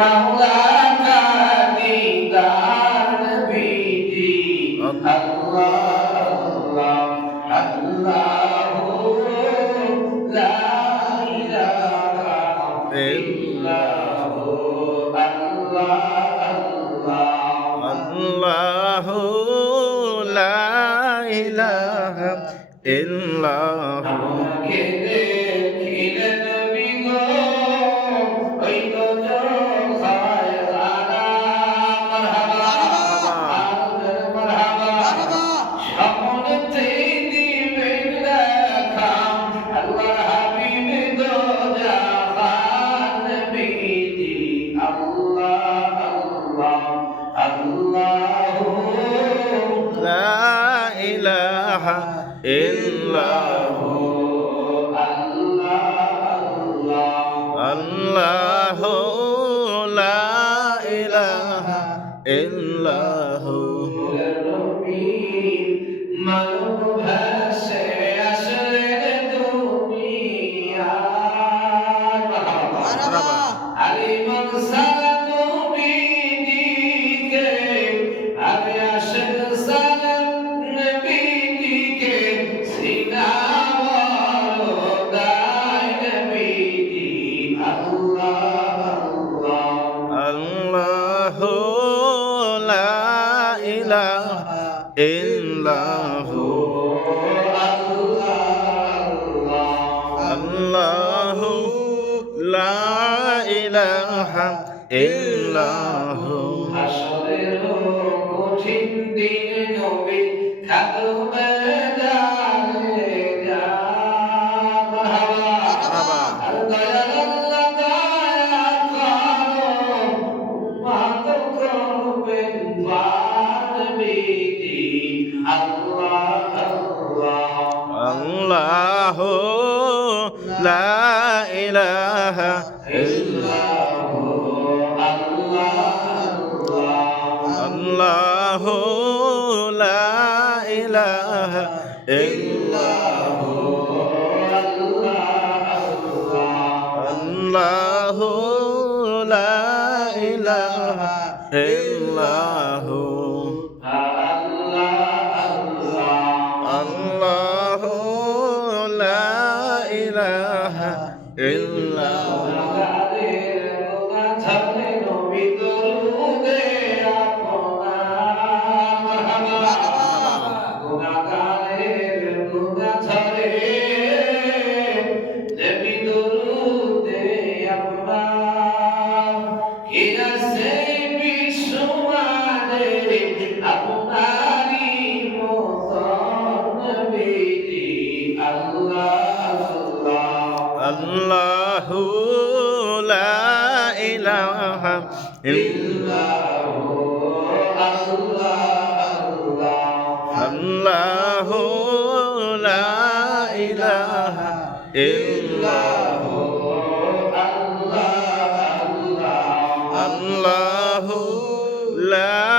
मौला का दीदार नबीजी अल्लाह अल्लाह अल्लाह ला इलाहा इल्लल्लाह अल्लाह अल्लाह अल्लाह ला इलाहा इल्लल्लाह के देखिलेन बिगो ওই তো জোখায় খানা মারহাবা মারহাবা স্বপ্নতে দিবেন দেখা আল্লাহর হাবিব দো জাহান নবীজি আল্লাহ আল্লাহ আল্লাহ লা ইলাহা ইল্লাল্লাহ আল্লাহ লা ইলাহা ইল্লাল্লাহ মানব ভাষে আসলে দুনিয়া আলিমান সালাম নবীজিকে আরে আশিক সালাম নবীজিকে সিনা দাই নবীজি আল্লাহ আল্লাহ লা ইলাহা ইল্লাল্লাহ আল্লাহ লা ইলাহা ইল্লাল্লাহ হাসরের কঠিন দিন নবী থাকবে জানে যা মারহাবা আর দয়াল আল্লাহ দয়া করো উম্মত করবেন নবীজি আল্লাহ আল্লাহ লা ইলাহা ইল্লাল্লাহ আল্লাহ লা ইলাহা ইল্লাল্লাহ আল্লাহ লা ইলাহা ইল্লাল্লাহ আল্লাহ লা ইলাহা ইল্লাল্লাহ আল্লাহ লা ইলাহা আল্লাহ লা ইলাহা ইল্লাল্লাহ আল্লাহ লা